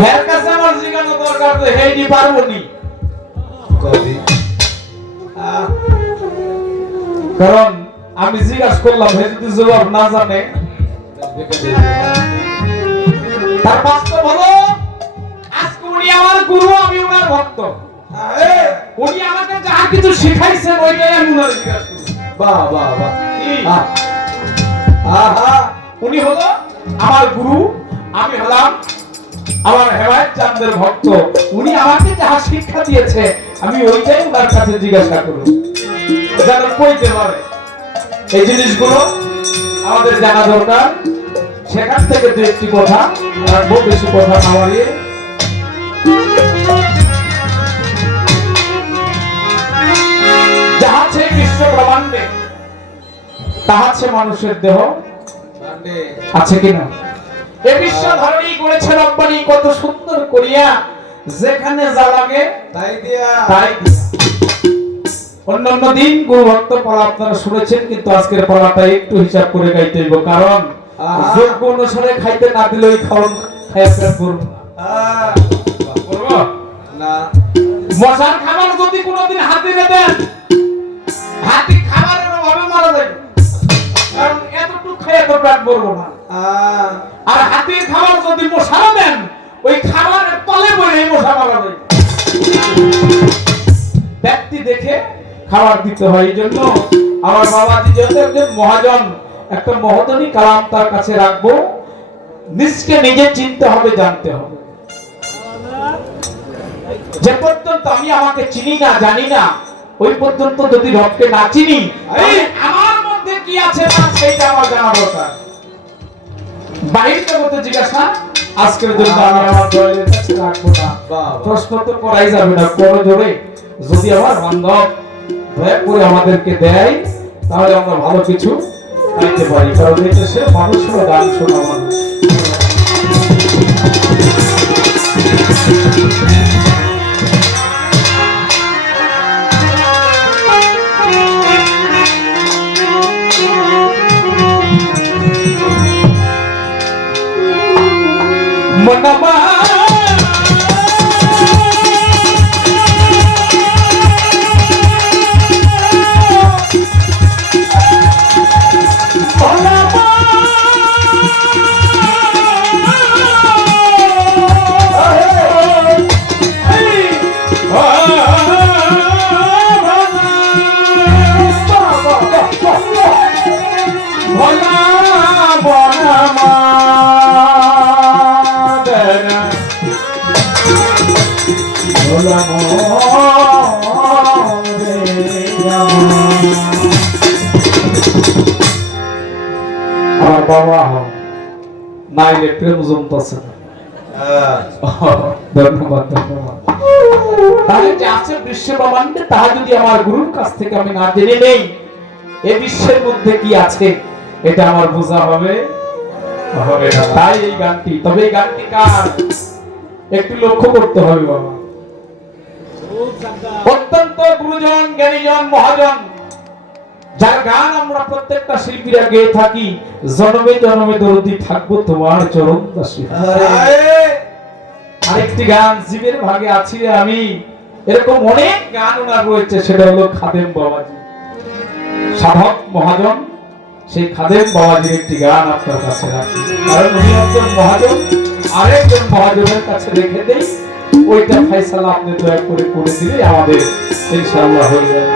হের কাছে আমার জিজ্ঞাসা দরকার তো হেই পারবো নি কারণ আমি জিজ্ঞাসা করলাম হে যদি জবাব না জানে তার বাস্তব হলো আজকে উনি আমার গুরু আমি ওনার ভক্ত উনি আমাকে যা কিছু শিখাইছেন ওইটাই আমি ওনার জিজ্ঞাসা করি বাহ বাহ বাহ আহা উনি হলো আমার গুরু আমি হলাম আমার হেমায়েত চাঁদের ভক্ত উনি আমাকে যা শিক্ষা দিয়েছে আমি ওইটাই ওনার কাছে জিজ্ঞাসা করব যেন কইতে পারে এই জিনিসগুলো আমাদের জানা দরকার সেখান থেকে দু একটি কথা আর বহু বেশি কথা না বাড়িয়ে যাহা আছে বিশ্ব ব্রহ্মাণ্ডে তাহা আছে মানুষের দেহ আছে কিনা এ বিশ্ব ধারণী করেছে রব্বানি কত সুন্দর করিয়া যেখানে যা লাগে তাই দিয়া অন্যান্য দিন গুরু ভক্ত পালা আপনারা শুনেছেন কিন্তু আজকের পালাটা একটু হিসাব করে গাইতে হইব কারণ যোগ্য অনুসারে খাইতে না দিলে ওই খাওয়ান খাইয়া পেট করব না মশার খাবার যদি কোনোদিন হাতিরে দেন হাতি খাবারের অভাবে মারা যাবে কারণ এতটুকু খেয়ে তো পেট ভরবো না আর হাতির খাবার যদি মশা দেন ওই খাবারের তলে পড়ে মশা মারা যাবে ব্যক্তি দেখে খাবার দিতে হয় এই জন্য আমার বাবাজি যেহেতু একজন মহাজন একটা মহতনী কালাম তার কাছে রাখবো নিজকে নিজে চিনতে হবে জানতে হবে যে পর্যন্ত আমি আমাকে চিনি না জানি না ওই পর্যন্ত যদি রবকে না চিনি আমার মধ্যে কি আছে না সেটা আমার জানা দরকার বাহির জগতে জিজ্ঞাসা আজকের জন্য আমি আমার দলের কাছে রাখবো না প্রশ্ন তো করাই যাবে না কোন জোরে যদি আমার বান্ধব দয়া করে আমাদেরকে দেয় তাহলে আমরা ভালো কিছু পাইতে পারি কারণ এই দেশে মানুষেরও গান শোনা মানুষ মনমা আমার বাবা নাইলে প্রেম জমতেছে না ধন্যবাদ ধন্যবাদ তাহলে যে আছে বিশ্ব ব্রহ্মাণ্ডে তাহা যদি আমার গুরুর কাছ থেকে আমি না জেনে নেই এই বিশ্বের মধ্যে কি আছে এটা আমার বোঝা হবে না তাই এই গানটি তবে এই গানটি কার একটু লক্ষ্য করতে হবে বাবা অত্যন্ত গুরুজন জ্ঞানীজন মহাজন যার গান আমরা প্রত্যেকটা শিল্পীরা গেয়ে থাকি জন্মে জন্মে দরদি থাকবো তোমার চরণ দাসী আরেকটি গান জীবের ভাগে আছি আমি এরকম অনেক গান ওনার রয়েছে সেটা হলো খাদেম বাবাজি সাধক মহাজন সেই খাদেম বাবাজির একটি গান আপনার কাছে রাখি কারণ উনি একজন মহাজন আরেকজন মহাজনের কাছে রেখে দেই ওইটা ফয়সালা আপনি দয়া করে দিলে আমাদের ইনশাআল্লাহ হয়ে যাবে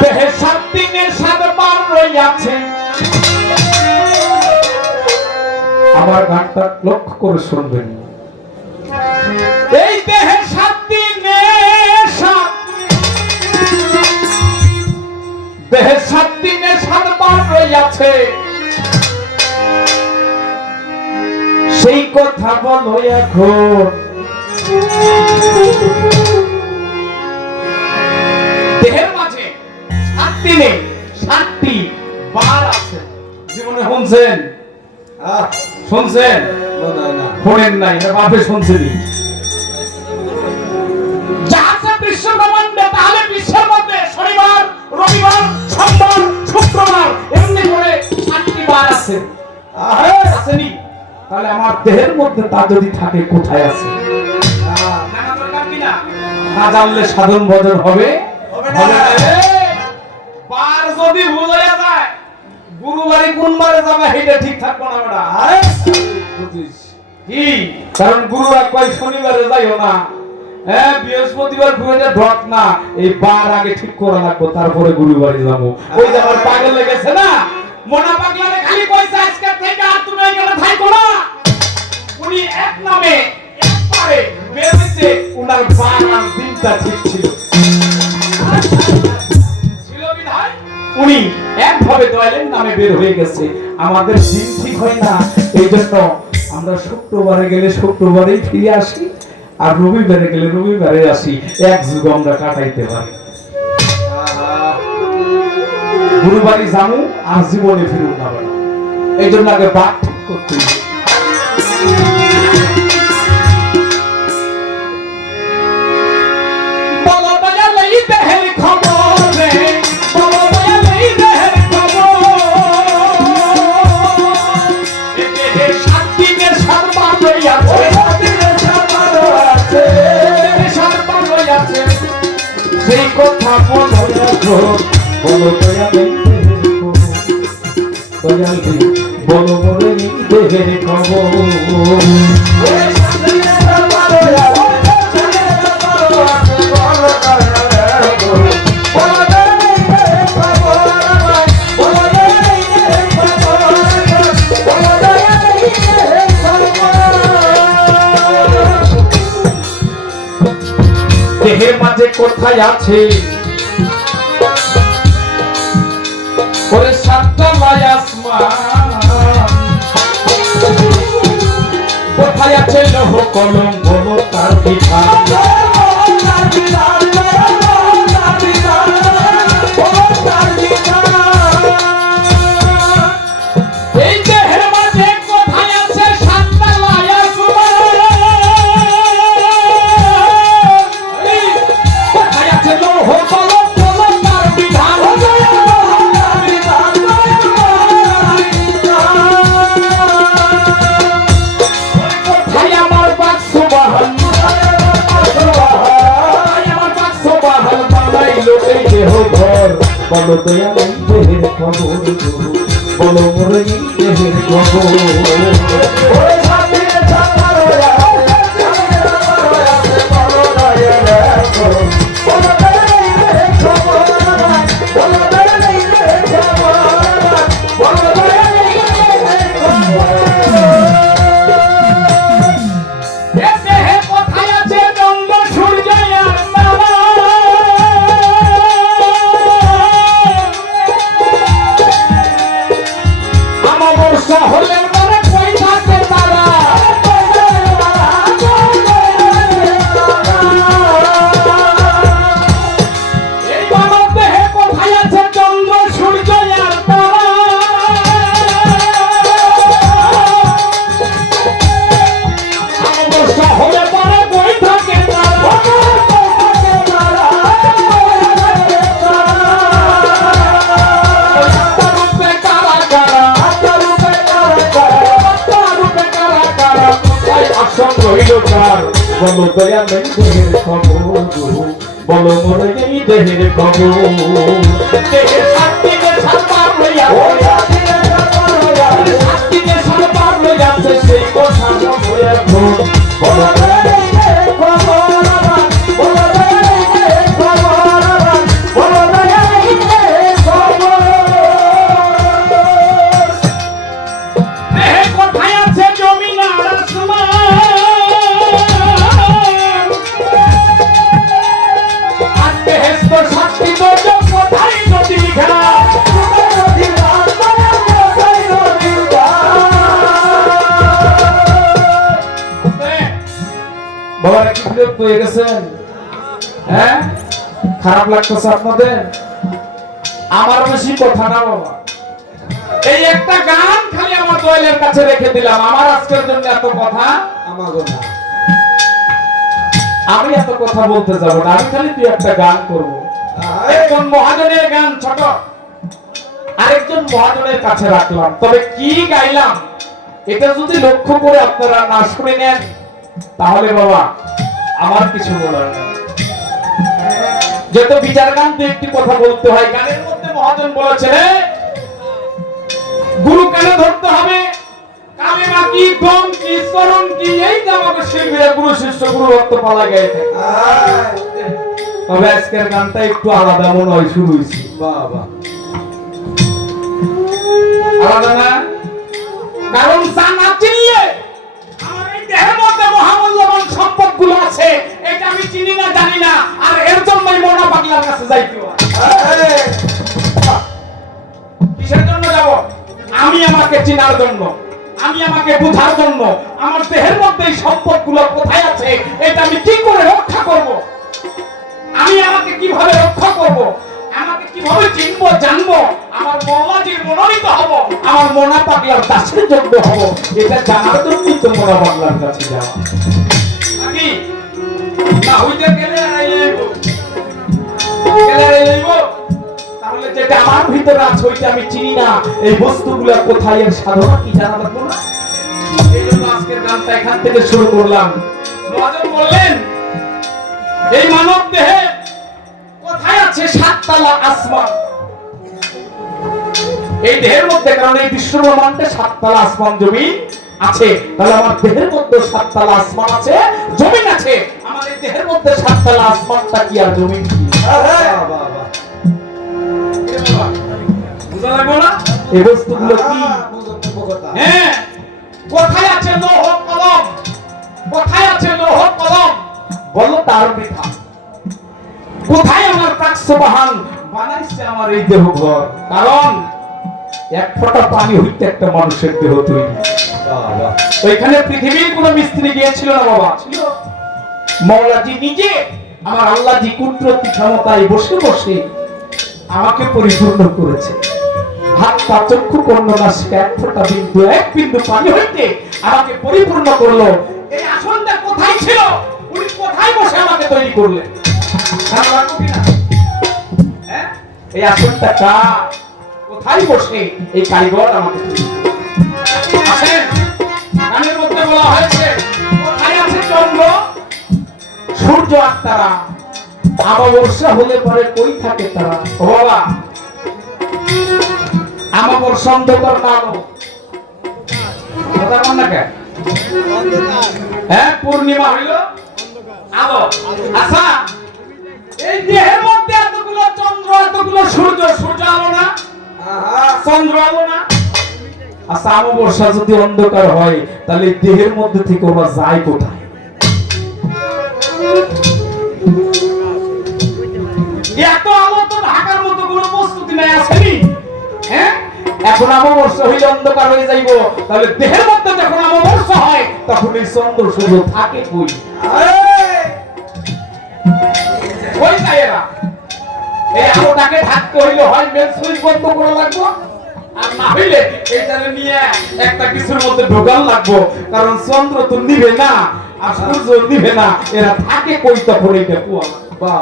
দেহে সাত দিনের সাতবার রইয়াছে আমার গানটা লক্ষ্য করে শুনবেন এই দেহে সাত দিনের দেহে সাত দিনের সাতবার রইয়াছে সেই কথা বলো এখন দেহের মাঝে 7 দিনে 7টি বার আছে জীবনে শুনছেন শুনছেন শোনেন নাই না বাপে শুনছেনি যা আছে বিশ্ব ব্রহ্মাণ্ডে তাহলে বিশ্বের মধ্যে শনিবার রবিবার সোমবার আছে আসেনি, তাহলে আমার দেহের মধ্যে তা যদি থাকে কোথায় আছে? জানা দরকার কিনা? না জানলে সাধন ভজন হবে না। পার যদি ভুল হয়ে যায়, গুরুবারে কোন বারে যাবে এটা ঠিক থাকবো না বেটা। বুঝিস কি? কারণ গুরুরা কয় শনিবারে যাইও না, হ্যাঁ বৃহস্পতিবার ঘুরে ঢক না, এই বার আগে ঠিক করা লাগবে, তারপরে গুরুবারে যাবো। ওই যে আমার পাগল লেগেছে না, মোনা পাগলারে খালি কইছে আজকে থেকে আর তুমি এখানে থাকো না। উনি এক নামে একবারে বের হইতে উনার বার আর দিনটা ঠিক ছিল বিধায় উনি একভাবে দয়ালের নামে বের হয়ে গেছে। আমাদের দিন ঠিক হয় না, এই জন্য আমরা শুক্রবারে গেলে শুক্রবারেই ফিরে আসি, আর রবিবারে গেলে রবিবারে আসি, এক যুগ আমরা কাটাইতে পারি। গুরুবারে জামু আর জীবনে ফিরুন না, এই জন্য আগে বাদ ঠিক করতে হবে। সেই কথা মনে রাখো, বলো দয়ালে দয়ালে বলো মরে দেহের খবর। দেহের মাঝে কোথায় আছে ওরে সাততলায় আসমান, কোথায় আছে লৌহ কলম বলো তার বিধান। এই দেহের মাঝে কোথায় আছে সাততলায় আসমান, কোথায় আছে লৌহ কলম বলো তার বিধান। কোথায় আমার বাক্স বাহন, আমার বাক্স বাহন বানাইলো এই দেহ ঘর, বলো দয়াল এই দেহের খবর, বলো মোরে এই দেহের খবর। বলো দয়াল এই দেহের খবর, বলো মোরে এই দেহের খবর। দেহের শান্তিতে সারবার লইয়াছে, শান্তিতে সারবার লইয়াছে সেই কথা মনে রাখো, বলো দয়াল এই দেহের খবর, বলো দয়াল এই দেহের খবর, বলো দয়াল এই দেহের খবর। দেহে কোথায় আছে জমিন আর আসমান, বাবারা কি বিরক্ত হয়ে গেছেন? হ্যাঁ, খারাপ লাগতেছে আপনাদের? আমার বেশি কথা না বাবা, এই একটা গান খালি আমার দয়ালের কাছে রেখে দিলাম। আমার আজকের জন্য এত কথা আমাগো না, আমি এত কথা বলতে যাব না, আমি খালি তুই একটা গান করব, একজন মহাজনের গান, ছোট আরেকজন মহাজনের কাছে রাখলাম। তবে কি গাইলাম এটা যদি লক্ষ্য করে আপনারা না শুনে নেন তাহলে বাবা আমার কিছু বলার নেই। যেহেতু বিচার গান তো একটি কথা বলতে হয়। গানের মধ্যে মহাজন বলেছেন গুরু কেন ধরতে হবে, কালেমা কি, গম কি, চরণ কি, এই যে আমাকে শিল্পীরা গুরু শিষ্য গুরু ভক্ত পালা গেছে। তবে আজকের গানটা একটু আলাদা মনে হয় শুরু হয়েছে। বাবা আলাদা না, কারণ জান্নাত চিনিয়ে আমার এই দেহের মধ্যে মহামূল্যবান সম্পদগুলো আছে, এটা আমি চিনি না জানি না, আর এর জন্যই মনা পাগলার কাছে যাইতে হয়। কিসের জন্য যাব? আমি আমাকে চিনার জন্য, আমি আমাকে বোঝার জন্য। আমার দেহের মধ্যে এই সম্পদগুলো কোথায় আছে এটা আমি কি করে রক্ষা করব, আমি আমাকে কিভাবে রক্ষা করব, আমাকে কিভাবে চিনবো জানবো, আমার মৌলাজির মনোনীত হব, আমার মোনা পাগলার দাসের যোগ্য হব, এটা জানার জন্যই তো মোনা পাগলার কাছে যাওয়া। নাকি না হইতে গেলে তাহলে যেটা আমার ভিতরে আছে ওইটা আমি চিনি না, এই বস্তুগুলো কোথায়, এর সাধনা কি জানা লাগবে না। এই জন্য আজকের গানটা এখান থেকে শুরু করলাম। মহাজন বললেন এই মানব দেহে কোথায় আছে সাততলা আসমান। এই দেহের মধ্যে, কারণ এই বিশ্ব ব্রহ্মাণ্ডে সাততলা আসমান জমিন আছে, তাহলে আমার দেহের মধ্যে সাততলা আসমান আছে, জমিন আছে। আমার এই দেহের মধ্যে সাততলা আসমানটা কি আর জমিন কি? বুঝা লাগলো না এই বস্তুগুলো কি? হ্যাঁ, কোথায় আছে লৌহ কলম, কোথায় আছে লৌহ কলম, বলো তার বৃথা। কোথায় আমার প্রাক্সবাহান বানাইছে আমার এই দেহ ঘর, কারণ এক ফোঁটা পানি হইতে একটা মানুষের দেহ তৈরি। ওইখানে পৃথিবীর কোন মিস্ত্রি গিয়েছিল না বাবা, ছিল মৌলাজি নিজে, আমার আল্লাহজি কুদরতি ক্ষমতায় বসে বসে আমাকে পরিপূর্ণ করেছে। হাত পা চক্ষু কর্ণ নাসিকা এক ফোঁটা বিন্দু, এক বিন্দু পানি হইতে আমাকে পরিপূর্ণ করলো। এই আসনটা কোথায় ছিল, উনি কোথায় বসে আমাকে তৈরি করলেন? এই আসনটা কার, কোথায় বসে এই কারিগর আমাকে তৈরি করলেন? গানের মধ্যে বলা হয়েছে কোথায় আছে চন্দ্র, সূর্য আর তারা, অমাবস্যা হলে পরে কই থাকে তারা। ও বাবা, অমাবস্যা অন্ধকার না আলো, কথা বল না কেন? হ্যাঁ, পূর্ণিমা হইল আলো। আচ্ছা, এই দেহের মধ্যে এতগুলো চন্দ্র, এতগুলো সূর্য, সূর্য আলো না, চন্দ্র আলো না। আচ্ছা, অমাবস্যা যদি অন্ধকার হয় তাহলে দেহের মধ্যে থেকে ওরা যায় কোথায়? এত আলো তো ঢাকার মতো কোনো প্রস্তুতি নাই, আসেনি? হ্যাঁ, এখন অমাবস্যা হইলে অন্ধকার হয়ে যাইব, তাহলে দেহের মধ্যে যখন অমাবস্যা হয় তখন এই চন্দ্র সূর্য থাকে কই? কই যায় এরা? এই আলোটাকে ঢাকতে হইলে হয় মেন সুইচ বন্ধ করা লাগবো, আর না হইলে এইটারে নিয়ে একটা কিছুর মধ্যে ঢোকান লাগবো, কারণ চন্দ্র তো নিবে না আর সূর্য নিবে না, এরা থাকে কই তখন? এইটা কুয়া বা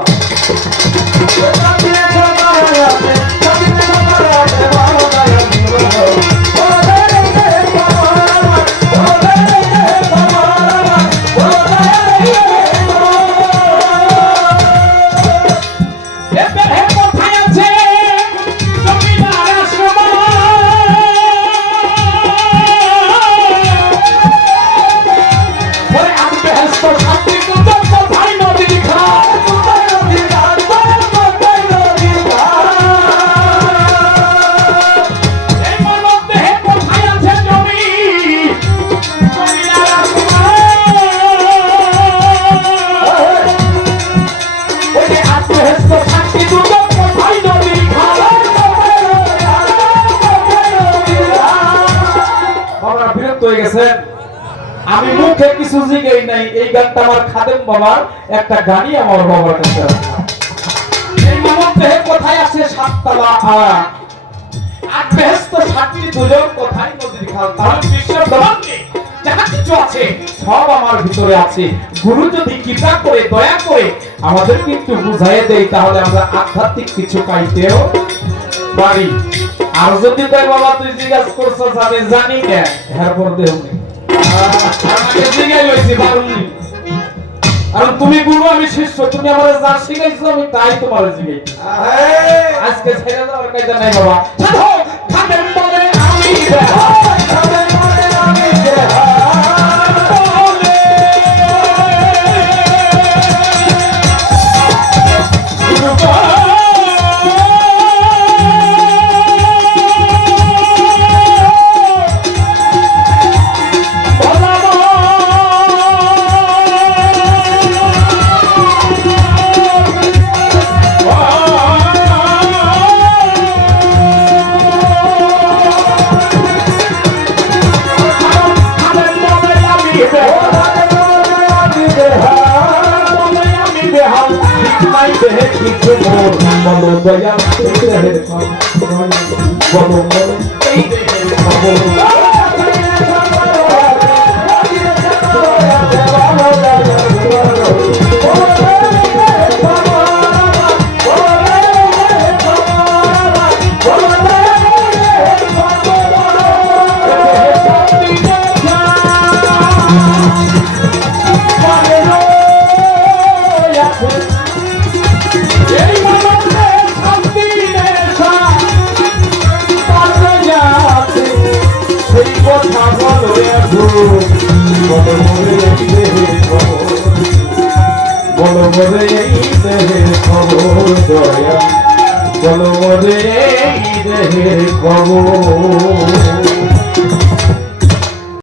আমি মুখে কিছু জিগেই নাই। এই গানটা আমার খাদেম বাবার একটা গানই আমার বাবার কাছে আছে। এই মানব দেহে কোথায় আছে সাততলা আর বেহেশত সাতটি দুজন কোথায় নদীর খাল। তাহলে বিশ্ব ব্রহ্মাণ্ডে যাহা কিছু আছে সব আমার ভিতরে আছে। গুরু যদি কৃপা করে দয়া করে আমাদের কিন্তু বুঝাইয়ে দেয় তাহলে আমরা আধ্যাত্মিক কিছু পাইতেও বাড়ি আর যদি তাই বাবা তুই জিজ্ঞাসা করছস আমি জানি না এরপর দেহনি আমাকে জিজ্ঞাসা লইছি বারুনি আর তুমি গুরু আমি শিষ্য তুমি আমারে যা শিখাইছো আমি তাই তোমারে জিজ্ঞাসা আজকে ছেড়ে দেওয়ার কায়দা নাই বাবা সাধু খাবেন বলে আমি খাবেন বলে আমি বলো দয়া বলো এই বলো বলে এই দেহের খবর দয়া বলো বলে এই দেহের খবর